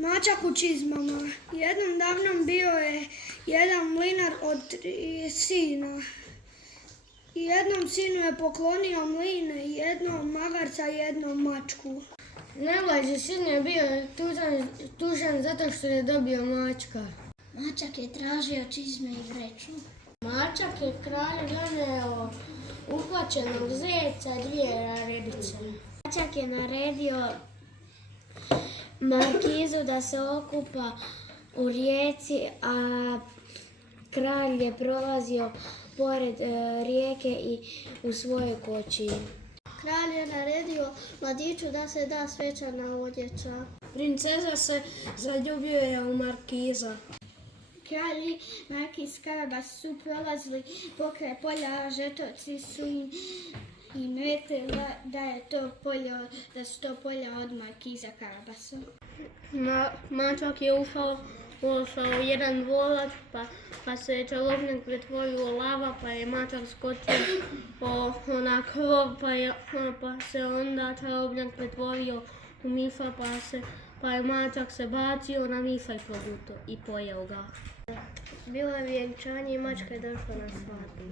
Mačak u čizmama. Jednom davnom bio je jedan mlinar od 3 sina. Jednom sinu je poklonio mline, jednom magarca, jednom mačku. Najmlađi sin je bio tužan zato što je dobio mačka. Mačak je tražio čizme i vreću. Mačak je kralju doneo uhvaćenog zeca, 2 ribice. Mačak je naredio markizu da se okupa u rijeci, a kralj je prolazio pored rijeke i u svojoj koči. Kralj je naredio mladiću da se da svečana odjeća. Princeza se zaljubio u markiza. Kralj i markiz Karabas su prolazili pokraj polja, a žetovci su im rekli da su to polja od markiza Karabasa. Mačak je ušao u jedan volac, pa se je čarobnjak pretvorio u lava, pa je mačak skočio na krov, pa se onda čarobnjak pretvorio u miša, pa je mačak se bacio na miša i pojeo ga. Bilo je vjenčanje i mačka je došla na svadbu.